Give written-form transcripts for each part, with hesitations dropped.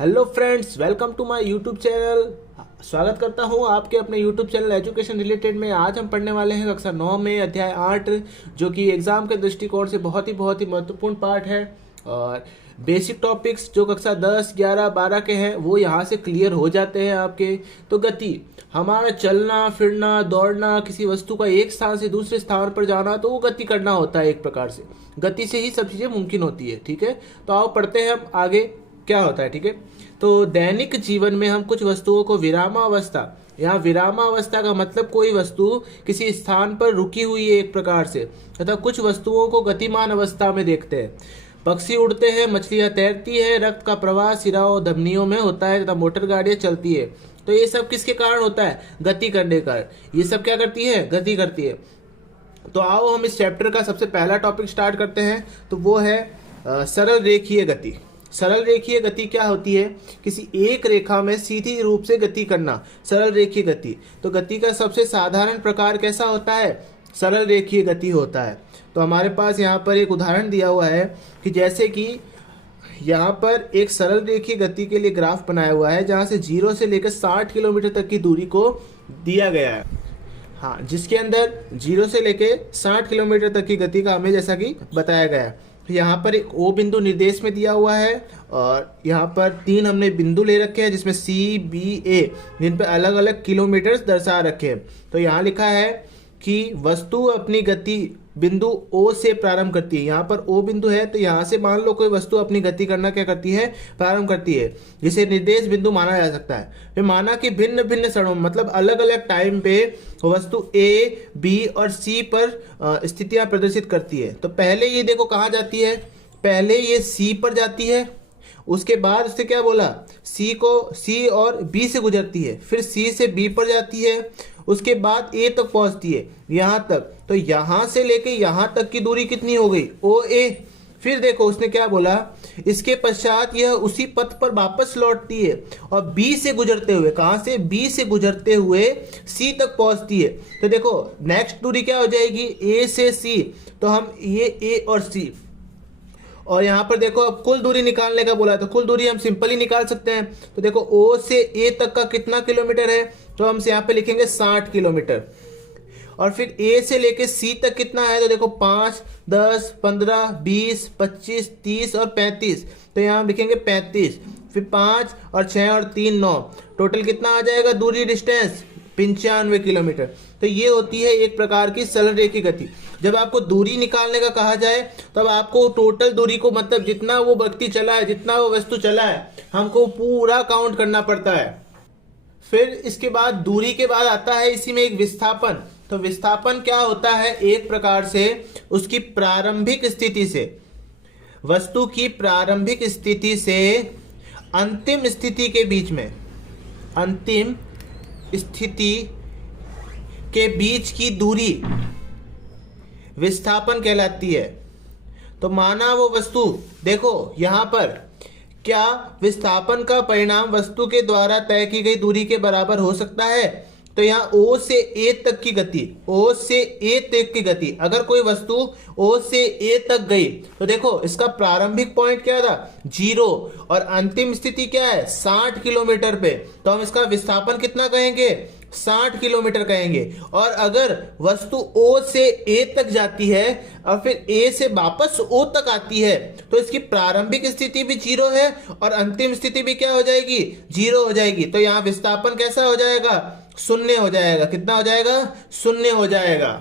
Hello friends, welcome to my YouTube channel. स्वागत करता हूं आपके अपने यूट्यूब चैनल एजुकेशन रिलेटेड में। आज हम पढ़ने वाले हैं कक्षा 9 में अध्याय 8, जो कि एग्जाम के दृष्टिकोण से बहुत ही महत्वपूर्ण पार्ट है। और बेसिक टॉपिक्स जो कक्षा 10, 11, 12 के हैं वो यहाँ से क्लियर हो जाते हैं आपके। तो गति, हमारा चलना फिरना दौड़ना, किसी वस्तु का एक स्थान से दूसरे स्थान पर जाना, तो वो गति करना होता है। एक प्रकार से गति से ही सब चीज़ें मुमकिन होती है। ठीक है, तो आओ पढ़ते हैं हम आगे क्या होता है। ठीक है, तो दैनिक जीवन में हम कुछ वस्तुओं को विरामावस्था, यहाँ विरामावस्था का मतलब कोई वस्तु किसी स्थान पर रुकी हुई है एक प्रकार से, तथा कुछ वस्तुओं को गतिमान अवस्था में देखते हैं। पक्षी उड़ते हैं, मछलियां तैरती है, रक्त का प्रवाह सिराओं धमनियों में होता है तथा मोटर गाड़ियां चलती है। तो ये सब किसके कारण होता है? गति करने का। ये सब क्या करती है? गति करती है। तो आओ हम इस चैप्टर का सबसे पहला टॉपिक स्टार्ट करते हैं। तो वो है सरल रेखीय गति। सरल रेखीय गति क्या होती है? किसी एक रेखा में सीधी रूप से गति करना, सरल रेखीय गति। तो गति का सबसे साधारण प्रकार कैसा होता है? सरल रेखीय गति होता है। तो हमारे पास यहाँ पर एक उदाहरण दिया हुआ है कि जैसे कि यहाँ पर एक सरल रेखीय गति के लिए ग्राफ बनाया हुआ है, जहाँ से 0 से लेकर 60 किलोमीटर तक की दूरी को दिया गया है। हाँ, जिसके अंदर 0 से लेकर 60 किलोमीटर तक की गति का हमें जैसा कि बताया गया है। यहाँ पर एक ओ बिंदु निर्देश में दिया हुआ है और यहाँ पर 3 हमने बिंदु ले रखे हैं, जिसमें सी, बी, ए, जिन पर अलग अलग किलोमीटर दर्शा रखे हैं। तो यहाँ लिखा है कि वस्तु अपनी गति बिंदु ओ से प्रारंभ करती है। यहाँ पर ओ बिंदु है, तो यहाँ से मान लो कोई वस्तु अपनी गति करना क्या करती है? प्रारंभ करती है, जिसे निर्देश बिंदु माना जा सकता है। फिर माना कि भिन्न भिन्न क्षणों मतलब अलग अलग टाइम पे वस्तु ए, बी और सी पर स्थितियां प्रदर्शित करती है। तो पहले ये देखो कहाँ जाती है? पहले ये सी पर जाती है, उसके बाद उससे क्या बोला? सी और बी से गुजरती है, फिर सी से बी पर जाती है, उसके बाद ए तक पहुंचती है, यहाँ तक। तो यहाँ से लेके यहाँ तक की दूरी कितनी हो गई? ओ ए। फिर देखो उसने क्या बोला, इसके पश्चात यह उसी पथ पर वापस लौटती है और बी से गुजरते हुए, कहाँ से? बी से गुजरते हुए सी तक पहुंचती है। तो देखो नेक्स्ट दूरी क्या हो जाएगी? ए से सी। तो हम ये ए और सी, और यहाँ पर देखो अब कुल दूरी निकालने का बोला है, तो कुल दूरी हम सिंपली निकाल सकते हैं। तो देखो ओ से ए तक का कितना किलोमीटर है? तो हम यहाँ पे लिखेंगे 60 किलोमीटर। और फिर ए से लेके सी तक कितना है? तो देखो 5, 10, 15, 20, 25, 30 और 35। तो यहाँ हम लिखेंगे 35। फिर 5 और 6 और 3 9, टोटल कितना आ जाएगा दूरी डिस्टेंस? 95 किलोमीटर। तो ये होती है एक प्रकार की सरल रेखीय गति। जब आपको दूरी निकालने का कहा जाए तब आपको टोटल दूरी को, मतलब जितना वो व्यक्ति चला है, जितना वो वस्तु चला है, हमको पूरा काउंट करना पड़ता है। फिर इसके बाद दूरी के बाद आता है इसी में एक विस्थापन। तो विस्थापन क्या होता है? एक प्रकार से उसकी प्रारंभिक स्थिति से, वस्तु की प्रारंभिक स्थिति से अंतिम स्थिति के बीच में, अंतिम स्थिति के बीच की दूरी विस्थापन कहलाती है। तो माना वो वस्तु, देखो यहाँ पर क्या विस्थापन का परिणाम वस्तु के द्वारा तय की गई दूरी के बराबर हो सकता है? तो यहाँ O से A तक की गति, O से A तक की गति, अगर कोई वस्तु O से A तक गई तो देखो इसका प्रारंभिक पॉइंट क्या था? 0, और अंतिम स्थिति क्या है? 60 किलोमीटर पे। तो हम इसका विस्थापन कितना कहेंगे? 60 किलोमीटर कहेंगे। और अगर वस्तु O से A तक जाती है और फिर A से वापस O तक आती है, तो इसकी प्रारंभिक स्थिति भी 0 है और अंतिम स्थिति भी क्या हो जाएगी? 0 हो जाएगी। तो यहाँ विस्थापन कैसा हो जाएगा? शून्य हो जाएगा। कितना हो जाएगा? शून्य हो जाएगा।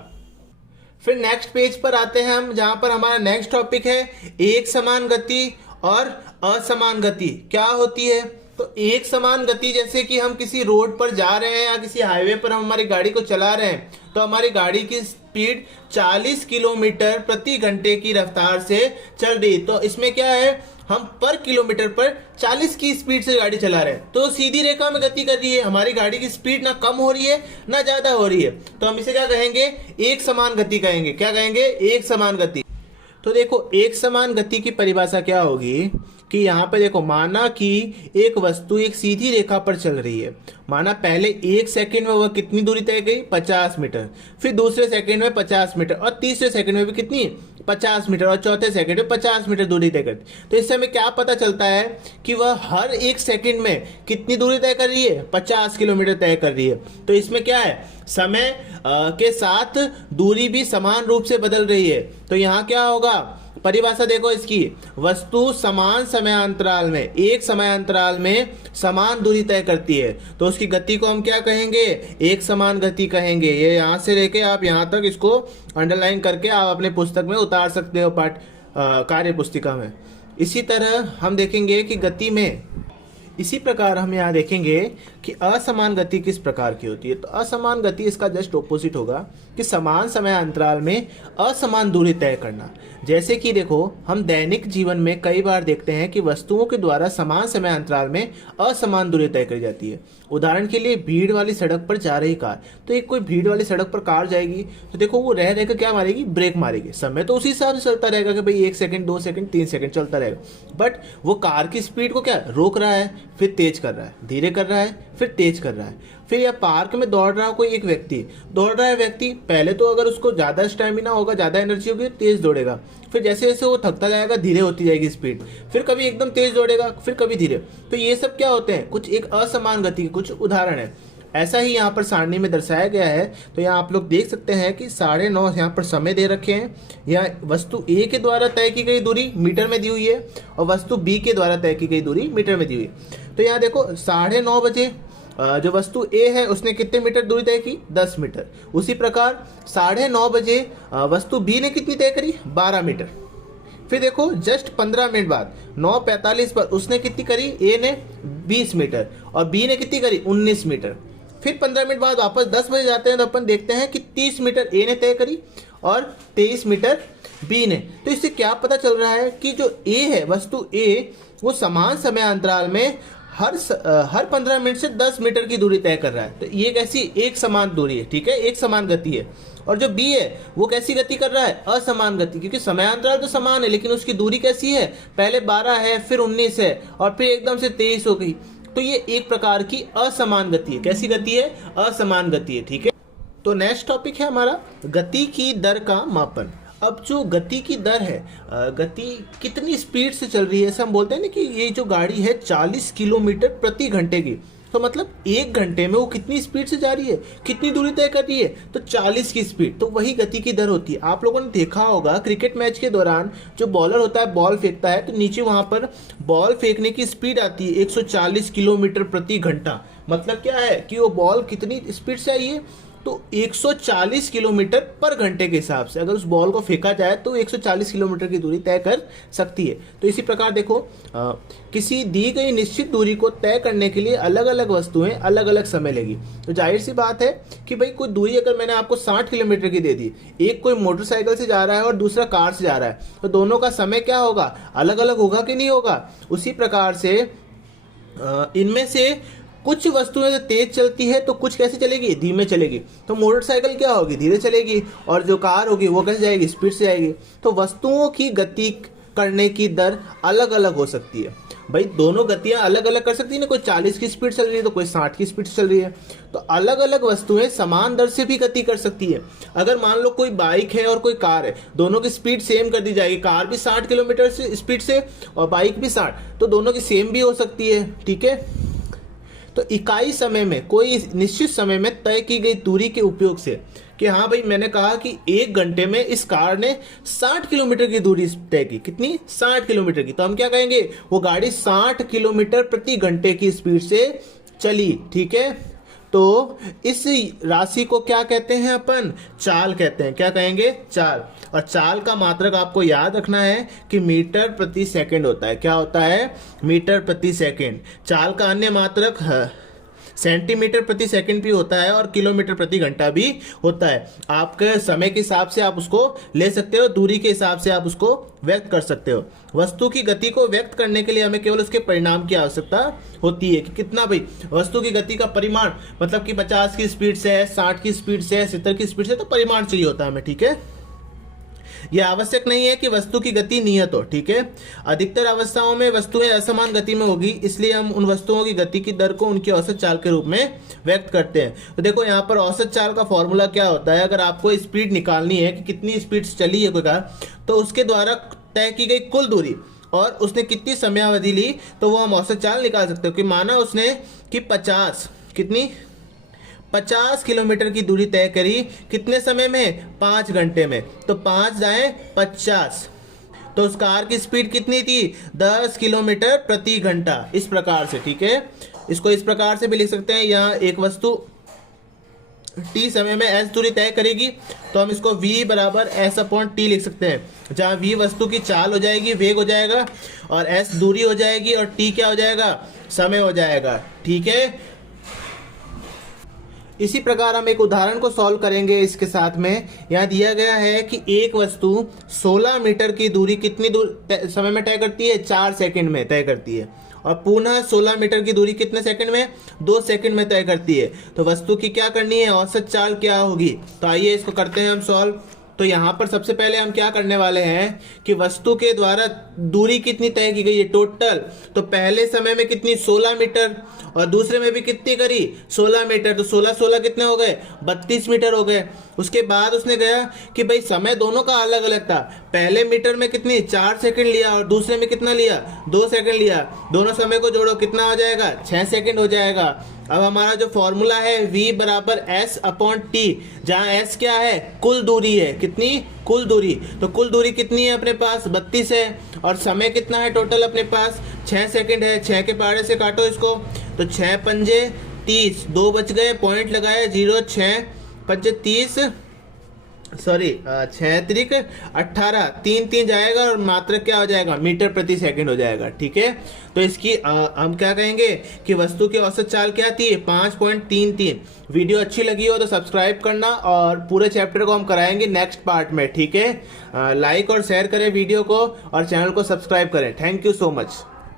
फिर नेक्स्ट पेज पर आते हैं हम, जहां पर हमारा नेक्स्ट टॉपिक है एक समान गति और असमान गति क्या होती है। तो एक समान गति, जैसे कि हम किसी रोड पर जा रहे हैं या किसी हाईवे पर हम हमारी गाड़ी को चला रहे हैं, तो हमारी गाड़ी की स्पीड 40 किलोमीटर प्रति घंटे की रफ्तार से चल रही। तो इसमें क्या है? हम पर किलोमीटर पर 40 की स्पीड से गाड़ी चला रहे हैं, तो सीधी रेखा में गति कर रही है। हमारी गाड़ी की स्पीड ना कम हो रही है ना ज्यादा हो रही है। तो हम इसे क्या कहेंगे? एक समान गति कहेंगे। क्या कहेंगे? एक समान गति। तो देखो एक समान गति की परिभाषा क्या होगी कि यहाँ पे देखो, माना कि एक वस्तु एक सीधी रेखा पर चल रही है। माना पहले 1 सेकंड में वह कितनी दूरी तय गई, 50 मीटर, फिर दूसरे सेकंड में 50 मीटर, और तीसरे सेकंड में भी कितनी, 50 मीटर, और चौथे सेकंड में 50 मीटर दूरी तय करती। तो इससे हमें क्या पता चलता है कि वह हर 1 सेकंड में कितनी दूरी तय कर रही है, 50 किलोमीटर तय कर रही है। तो इसमें क्या है, समय के साथ दूरी भी समान रूप से बदल रही है। तो यहाँ क्या होगा, परिभाषा देखो इसकी, वस्तु समान समयांतराल में, एक समयांतराल में समान दूरी तय करती है, तो उसकी गति को हम क्या कहेंगे, एक समान गति कहेंगे। ये यहाँ से लेके आप यहाँ तक इसको अंडरलाइन करके आप अपने पुस्तक में उतार सकते हो, पाठ कार्य पुस्तिका में। इसी तरह हम देखेंगे कि गति में, इसी प्रकार हम यहाँ देखेंगे कि असमान गति किस प्रकार की होती है। तो असमान गति इसका जस्ट ऑपोजिट होगा कि समान समय अंतराल में असमान दूरी तय करना। जैसे कि देखो, हम दैनिक जीवन में कई बार देखते हैं कि वस्तुओं के द्वारा समान समय अंतराल में असमान दूरी तय करी जाती है। उदाहरण के लिए भीड़ वाली सड़क पर जा रही कार, तो एक कोई भीड़ वाली सड़क पर कार जाएगी, तो देखो वो रह रहकर क्या मारेगी, ब्रेक मारेगी। समय तो उसी हिसाब से चलता रहेगा कि भाई 1 सेकंड, 2 सेकंड, 3 सेकंड चलता रहेगा, बट वो कार की स्पीड को क्या रोक रहा है, फिर तेज कर रहा है, धीरे कर रहा है, फिर तेज कर रहा है। फिर या पार्क में दौड़ रहा हो कोई एक व्यक्ति, दौड़ रहा है व्यक्ति, पहले तो अगर उसको ज्यादा स्टैमिना होगा, ज्यादा एनर्जी होगी, तेज दौड़ेगा, फिर जैसे जैसे वो थकता जाएगा धीरे होती जाएगी स्पीड, फिर कभी एकदम तेज दौड़ेगा, फिर कभी धीरे। तो ये सब क्या होते हैं, कुछ एक असमान गति के कुछ उदाहरण है। ऐसा ही यहाँ पर सारणी में दर्शाया गया है। तो यहाँ आप लोग देख सकते हैं कि 9:30 यहाँ पर समय दे रखे हैं। यहाँ वस्तु ए के द्वारा तय की गई दूरी मीटर में दी हुई है और वस्तु बी के द्वारा तय की गई दूरी मीटर में दी हुई है। तो यहाँ देखो 9:30 बजे जो वस्तु ए है उसने कितने मीटर दूरी तय की, 10 मीटर। उसी प्रकार 9:30 बजे वस्तु बी ने कितनी तय करी, 12 मीटर। फिर देखो जस्ट 15 मिनट बाद 9:45 पर उसने कितनी करी, ए ने 20 मीटर और बी ने कितनी करी, 19 मीटर। फिर 15 मिनट बाद वापस 10 बजे जाते हैं तो अपन देखते हैं कि 30 मीटर ए ने तय करी और 23 मीटर बी ने। तो इससे क्या पता चल रहा है कि जो ए है, वस्तु ए, वो समान समय अंतराल में हर 15 मिनट से 10 मीटर की दूरी तय कर रहा है। तो ये कैसी, एक समान दूरी है, ठीक है, एक समान गति है। और जो बी है वो कैसी गति कर रहा है, असमान गति, क्योंकि समयांतराल तो समान है लेकिन उसकी दूरी कैसी है, पहले 12 है, फिर 19 है और फिर एकदम से 23 हो गई। तो ये एक प्रकार की असमान गति है। कैसी गति है, असमान गति है, ठीक है। तो नेक्स्ट टॉपिक है हमारा गति की दर का मापन। अब जो गति की दर है, गति कितनी स्पीड से चल रही है, ऐसे हम बोलते हैं ना कि ये जो गाड़ी है 40 किलोमीटर प्रति घंटे की, तो मतलब 1 घंटे में वो कितनी स्पीड से जा रही है, कितनी दूरी तय कर रही है, तो 40 की स्पीड। तो वही गति की दर होती है। आप लोगों ने देखा होगा क्रिकेट मैच के दौरान जो बॉलर होता है बॉल फेंकता है तो नीचे वहां पर बॉल फेंकने की स्पीड आती है 140 किलोमीटर प्रति घंटा। मतलब क्या है कि वो बॉल कितनी स्पीड से आई है, तो 140 किलोमीटर पर घंटे के हिसाब से अगर उस बॉल को फेंका जाए तो 140 किलोमीटर की दूरी तय कर सकती है। तो इसी प्रकार देखो, किसी दी गई निश्चित दूरी को तय करने के लिए अलग अलग वस्तुएं अलग अलग समय लेगी। तो जाहिर सी बात है कि भाई कोई दूरी अगर मैंने आपको 60 किलोमीटर की दे दी, एक कोई मोटरसाइकिल से जा रहा है और दूसरा कार से जा रहा है, तो दोनों का समय क्या होगा, अलग अलग होगा कि नहीं होगा। उसी प्रकार से इनमें से कुछ वस्तुएं तेज चलती है तो कुछ कैसे चलेगी, धीमे चलेगी। तो मोटरसाइकिल क्या होगी, धीरे चलेगी, और जो कार होगी वो कैसे जाएगी, स्पीड से जाएगी। तो वस्तुओं की गति करने की दर अलग अलग हो सकती है। भाई दोनों गतियां अलग अलग कर सकती है ना, कोई 40 की स्पीड चल रही है तो कोई 60 की स्पीड चल रही है। तो अलग अलग वस्तुएं समान दर से भी गति कर सकती है। अगर मान लो कोई बाइक है और कोई कार है, दोनों की स्पीड सेम कर दी जाएगी, कार भी 60 किलोमीटर से स्पीड से और बाइक भी 60, तो दोनों की सेम भी हो सकती है, ठीक है। तो इकाई समय में, कोई निश्चित समय में तय की गई दूरी के उपयोग से, कि हाँ भाई मैंने कहा कि 1 घंटे में इस कार ने 60 किलोमीटर की दूरी तय की, कितनी, 60 किलोमीटर की, तो हम क्या कहेंगे, वो गाड़ी 60 किलोमीटर प्रति घंटे की स्पीड से चली, ठीक है। तो इस राशि को क्या कहते हैं अपन, चाल कहते हैं। क्या कहेंगे, चाल। और चाल का मात्रक आपको याद रखना है कि मीटर प्रति सेकंड होता है। क्या होता है, मीटर प्रति सेकंड। चाल का अन्य मात्रक सेंटीमीटर प्रति सेकंड भी होता है और किलोमीटर प्रति घंटा भी होता है। आपके समय के हिसाब से आप उसको ले सकते हो, दूरी के हिसाब से आप उसको व्यक्त कर सकते हो। वस्तु की गति को व्यक्त करने के लिए हमें केवल उसके परिणाम की आवश्यकता होती है कि कितना, भाई वस्तु की गति का परिमाण, मतलब कि 50 की स्पीड से है, 60 की स्पीड से है, 70 की स्पीड से, तो परिमाण चाहिए होता है हमें, ठीक है। यह आवश्यक नहीं है कि वस्तु की गति नियत हो, ठीक है। अधिकतर अवस्थाओं में वस्तुएं असमान गति में होगी, इसलिए हम उन वस्तुओं की गति की दर को उनकी औसत चाल के रूप में व्यक्त करते हैं। तो देखो यहाँ पर औसत चाल का फॉर्मूला क्या होता है, अगर आपको स्पीड निकालनी है कि कितनी स्पीड से चली है कोई कार, तो उसके द्वारा तय की गई कुल दूरी और उसने कितनी समयावधि ली, तो वो हम औसत चाल निकाल सकते हो। कि माना उसने कि 50 किलोमीटर की दूरी तय करी, कितने समय में, 5 घंटे में, तो 5 जाए 50, तो उस कार की स्पीड कितनी थी, 10 किलोमीटर प्रति घंटा, इस प्रकार से, ठीक है। इसको इस प्रकार से भी लिख सकते हैं, यहाँ एक वस्तु t समय में s दूरी तय करेगी, तो हम इसको v बराबर s/t लिख सकते हैं, जहाँ v वस्तु की चाल हो जाएगी, वेग हो जाएगा, और s दूरी हो जाएगी, और t क्या हो जाएगा, समय हो जाएगा, ठीक है। इसी प्रकार हम एक उदाहरण को सॉल्व करेंगे इसके साथ में। यहाँ दिया गया है कि एक वस्तु 16 मीटर की दूरी कितनी समय में तय करती है, 4 सेकंड में तय करती है, और पुनः 16 मीटर की दूरी कितने सेकंड में, 2 सेकंड में तय करती है। तो वस्तु की क्या करनी है, औसत चाल क्या होगी। तो आइए इसको करते हैं हम सॉल्व। तो यहाँ पर सबसे पहले हम क्या करने वाले हैं कि वस्तु के द्वारा दूरी कितनी तय की गई है टोटल, तो पहले समय में कितनी, 16 मीटर, और दूसरे में भी कितनी करी, 16 मीटर, तो 16 कितने हो गए, 32 मीटर हो गए। उसके बाद उसने कहा कि भाई समय दोनों का अलग अलग था, पहले मीटर में कितनी 4 सेकंड लिया और दूसरे में कितना लिया, 2 सेकंड लिया, दोनों समय को जोड़ो कितना हो जाएगा, 6 सेकंड हो जाएगा। अब हमारा जो फॉर्मूला है v बराबर s/t, जहाँ s क्या है, कुल दूरी है, कितनी, कुल दूरी, तो कुल दूरी कितनी है अपने पास, 32 है, और समय कितना है टोटल अपने पास, 6 सेकंड है। 6 के पहाड़े से काटो इसको, तो 6 पंजे 30, 2 बच गए, पॉइंट लगाए 0, 6 पंजे 30, सॉरी 6 त्रिक 18, 3 जाएगा, और मात्रक क्या हो जाएगा, मीटर प्रति सेकंड हो जाएगा, ठीक है। तो इसकी हम क्या कहेंगे कि वस्तु की औसत चाल क्या थी, 5.33। वीडियो अच्छी लगी हो तो सब्सक्राइब करना, और पूरे चैप्टर को हम कराएंगे नेक्स्ट पार्ट में, ठीक है। लाइक और शेयर करें वीडियो को, और चैनल को सब्सक्राइब करें। Thank you so much.